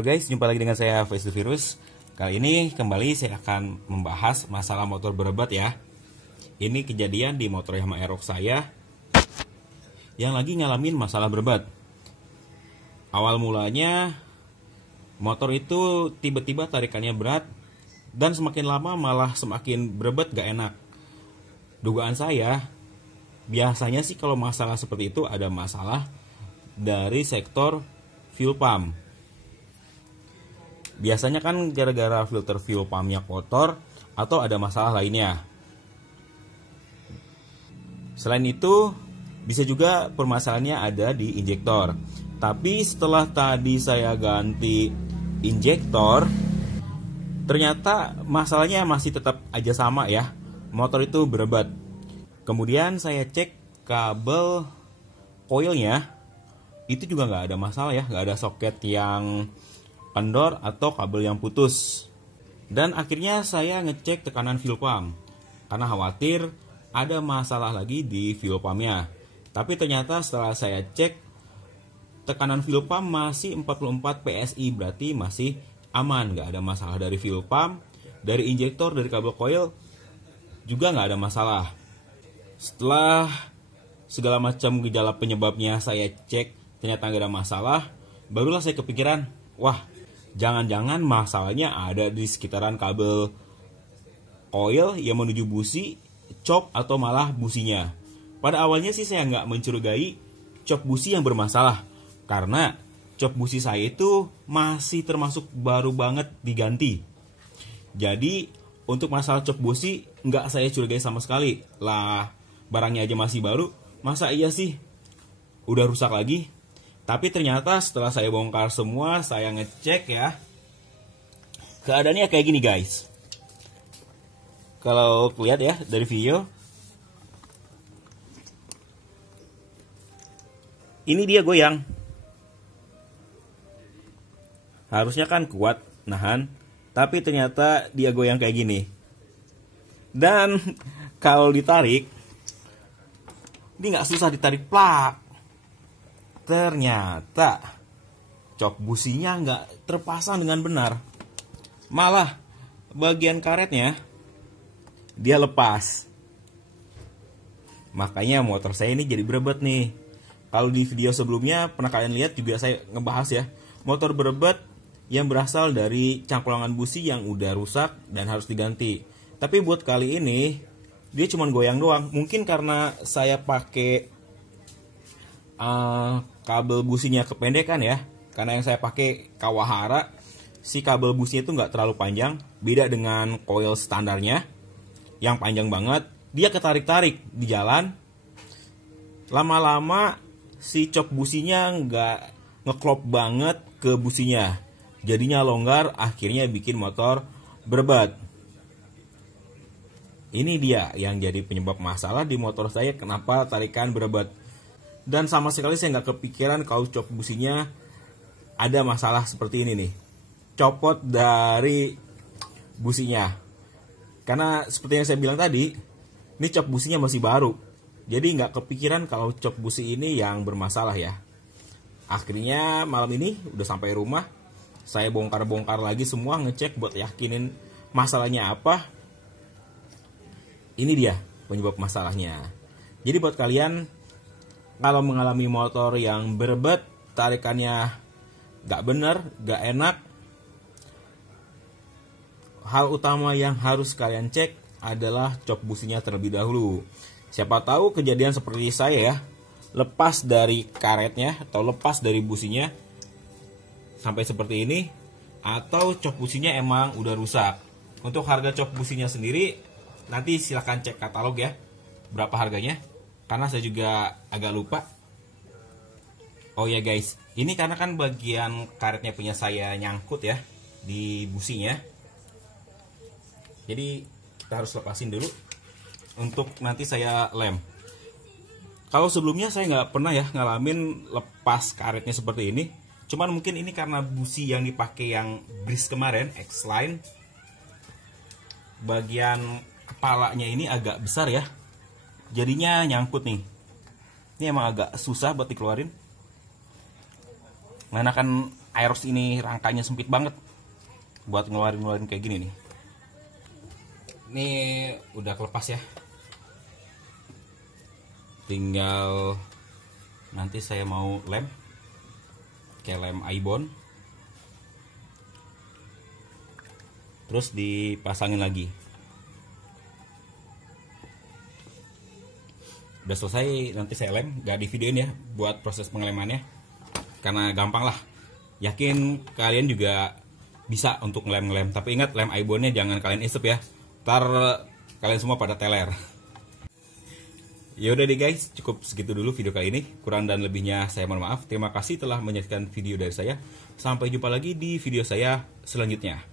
Halo guys, jumpa lagi dengan saya Face the Virus. Kali ini kembali saya akan membahas masalah motor berebat ya. Ini kejadian di motor Yamaha Aerox saya yang lagi ngalamin masalah berebat. Awal mulanya motor itu tiba-tiba tarikannya berat dan semakin lama malah semakin berebat gak enak. Dugaan saya biasanya sih kalau masalah seperti itu ada masalah dari sektor fuel pump. Biasanya kan gara-gara filter fuel pumpnya kotor atau ada masalah lainnya. Selain itu, bisa juga permasalahannya ada di injektor. Tapi setelah tadi saya ganti injektor, ternyata masalahnya masih tetap aja sama ya. Motor itu berebat. Kemudian saya cek kabel coilnya, itu juga nggak ada masalah ya, nggak ada soket yang kendor atau kabel yang putus. Dan akhirnya saya ngecek tekanan fuel pump karena khawatir ada masalah lagi di fuel pumpnya. Tapi ternyata setelah saya cek tekanan fuel pump masih 44 PSI, berarti masih aman, nggak ada masalah dari fuel pump, dari injektor, dari kabel coil juga nggak ada masalah. Setelah segala macam gejala penyebabnya saya cek ternyata nggak ada masalah, barulah saya kepikiran, wah, jangan-jangan masalahnya ada di sekitaran kabel coil yang menuju busi, cop, atau malah businya. Pada awalnya sih saya nggak mencurigai cop busi yang bermasalah, karena cop busi saya itu masih termasuk baru banget diganti. Jadi untuk masalah cop busi nggak saya curigai sama sekali. Lah, barangnya aja masih baru, masa iya sih udah rusak lagi? Tapi ternyata setelah saya bongkar semua, saya ngecek ya, keadaannya kayak gini guys. Kalau lihat ya dari video, ini dia goyang. Harusnya kan kuat nahan, tapi ternyata dia goyang kayak gini. Dan kalau ditarik, ini nggak susah ditarik plak. Ternyata cok businya nggak terpasang dengan benar. Malah bagian karetnya dia lepas. Makanya motor saya ini jadi berebat nih. Kalau di video sebelumnya pernah kalian lihat juga saya ngebahas ya, motor berebat yang berasal dari cangkulangan busi yang udah rusak dan harus diganti. Tapi buat kali ini dia cuma goyang doang. Mungkin karena saya pakai kabel businya kependekan ya, karena yang saya pakai Kawahara, si kabel businya itu nggak terlalu panjang, beda dengan coil standarnya yang panjang banget. Dia ketarik-tarik di jalan, lama-lama si cok businya nggak ngeklop banget ke businya, jadinya longgar, akhirnya bikin motor berebat. Ini dia yang jadi penyebab masalah di motor saya, kenapa tarikan berebat. Dan sama sekali saya nggak kepikiran kalau cop businya ada masalah seperti ini nih, copot dari businya. Karena seperti yang saya bilang tadi, ini cop businya masih baru, jadi nggak kepikiran kalau cop busi ini yang bermasalah ya. Akhirnya malam ini udah sampai rumah, saya bongkar-bongkar lagi semua, ngecek buat yakinin masalahnya apa. Ini dia penyebab masalahnya. Jadi buat kalian kalau mengalami motor yang berebat, tarikannya gak bener, gak enak, hal utama yang harus kalian cek adalah cok businya terlebih dahulu. Siapa tahu kejadian seperti saya ya, lepas dari karetnya atau lepas dari businya sampai seperti ini, atau cok businya emang udah rusak. Untuk harga cok businya sendiri nanti silahkan cek katalog ya, berapa harganya, karena saya juga agak lupa. Oh ya guys, ini karena kan bagian karetnya punya saya nyangkut ya di businya, jadi kita harus lepasin dulu untuk nanti saya lem. Kalau sebelumnya saya nggak pernah ya ngalamin lepas karetnya seperti ini, cuman mungkin ini karena busi yang dipakai yang Breeze kemarin, X-Line, bagian kepalanya ini agak besar ya, jadinya nyangkut nih. Ini emang agak susah buat dikeluarin. Mengenakan Aerox ini rangkanya sempit banget buat ngeluarin kayak gini nih. Ini udah kelepas ya. Tinggal nanti saya mau lem kayak lem ibon, terus dipasangin lagi. Udah selesai, nanti saya lem, gak di videoin ya buat proses pengelemannya karena gampang lah. Yakin kalian juga bisa untuk ngelem, tapi ingat lem ibonnya jangan kalian isep ya, ntar kalian semua pada teler. Yaudah deh guys, cukup segitu dulu video kali ini. Kurang dan lebihnya saya mohon maaf. Terima kasih telah menyaksikan video dari saya. Sampai jumpa lagi di video saya selanjutnya.